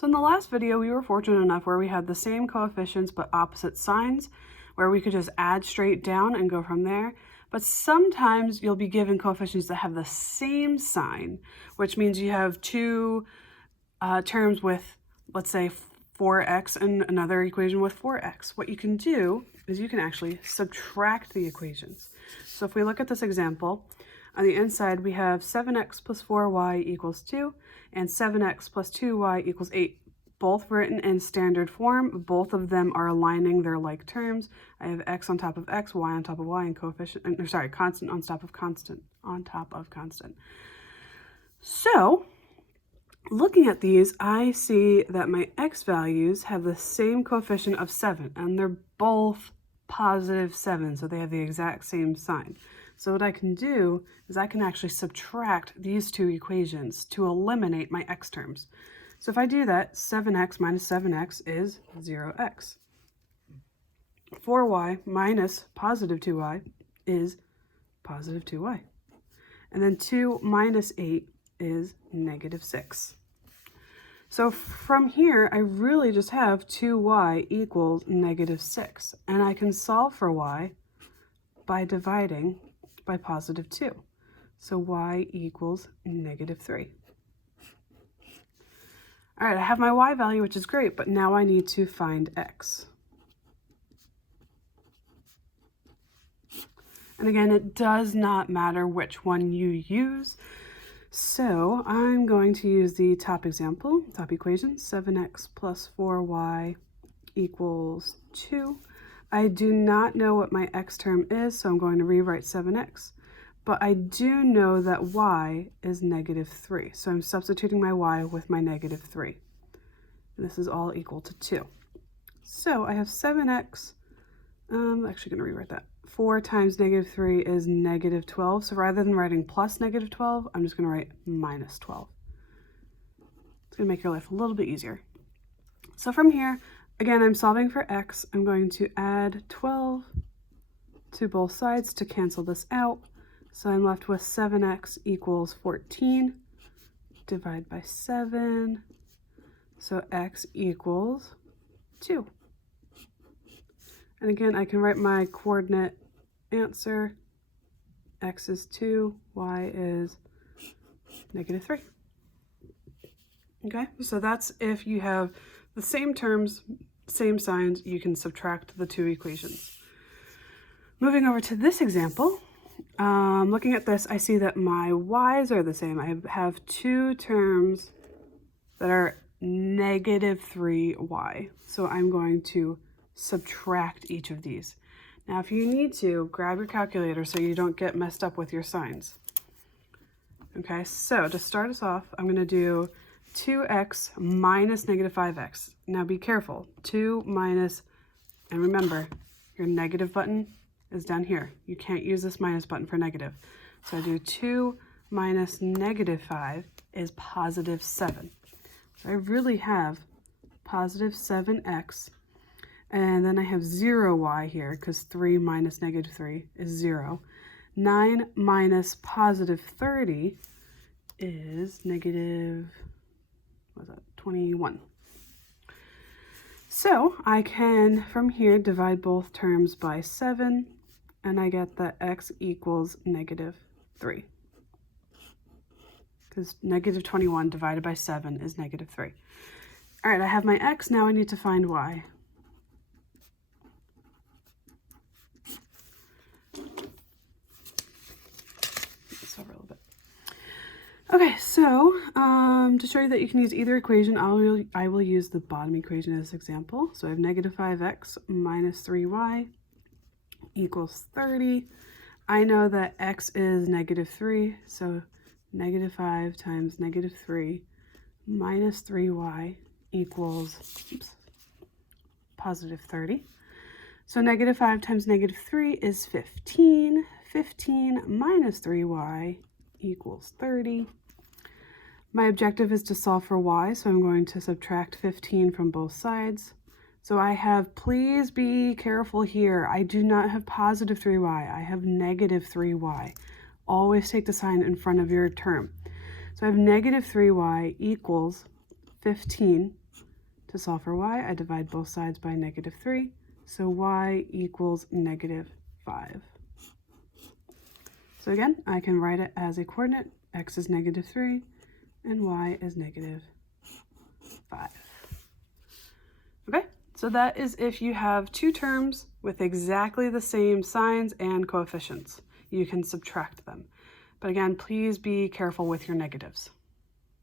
So in the last video, we were fortunate enough where we had the same coefficients but opposite signs, where we could just add straight down and go from there. But sometimes you'll be given coefficients that have the same sign, which means you have two terms with, let's say, 4x and another equation with 4x. What you can do is you can actually subtract the equations. So if we look at this example, on the inside we have 7x plus 4y equals 2 and 7x plus 2y equals 8. Both written in standard form. Both of them are aligning their like terms. I have x on top of x, y on top of y, and constant on top of constant. So looking at these, I see that my x values have the same coefficient of 7, and they're both positive 7, so they have the exact same sign. So what I can do is I can actually subtract these two equations to eliminate my x terms. So if I do that, 7x minus 7x is 0x. 4y minus positive 2y is positive 2y. And then 2 minus 8 is negative 6. So from here, I really just have 2y equals negative 6. And I can solve for y by dividing by positive 2. So y equals negative 3. All right, I have my y value, which is great, but now I need to find x. And again, it does not matter which one you use. So I'm going to use the top example, top equation, 7x plus 4y equals 2. I do not know what my x term is, so I'm going to rewrite 7x. But I do know that y is negative 3. So I'm substituting my y with my negative 3. And this is all equal to 2. So I have 7x, I'm actually going to rewrite that. 4 times negative 3 is negative 12. So rather than writing plus negative 12, I'm just going to write minus 12. It's going to make your life a little bit easier. So from here, again, I'm solving for x. I'm going to add 12 to both sides to cancel this out. So I'm left with 7x equals 14. Divide by 7. So x equals 2. And again, I can write my coordinate answer. X is 2, y is negative 3. Okay, so that's if you have the same terms, same signs, you can subtract the two equations. Moving over to this example, looking at this, I see that my y's are the same. I have two terms that are negative 3y. So I'm going to subtract each of these. Now, if you need to, grab your calculator so you don't get messed up with your signs. Okay, so to start us off, I'm going to do 2x minus negative 5x. Now be careful. 2 minus, and remember, your negative button is down here. You can't use this minus button for negative. So I do 2 minus negative 5 is positive 7. So I really have positive 7x, and then I have 0y here because 3 minus negative 3 is 0. 9 minus positive 30 is negative, what was that, 21. So I can, from here, divide both terms by 7, and I get that x equals negative 3. Because negative 21 divided by 7 is negative 3. All right, I have my x, now I need to find y. This over a little bit. Okay, so to show you that you can use either equation, I will use the bottom equation as example. So I have negative 5x minus 3y equals 30. I know that x is negative 3, so negative 5 times negative 3 minus 3y equals positive 30. So negative 5 times negative 3 is 15. 15 minus 3y equals 30. My objective is to solve for y, so I'm going to subtract 15 from both sides. So I have, please be careful here, I do not have positive 3y, I have negative 3y. Always take the sign in front of your term. So I have negative 3y equals 15 To solve for y, I divide both sides by -3, so y equals -5. So again, I can write it as a coordinate. X is -3 and y is -5. Okay, so that is if you have two terms with exactly the same signs and coefficients. You can subtract them. But again, please be careful with your negatives.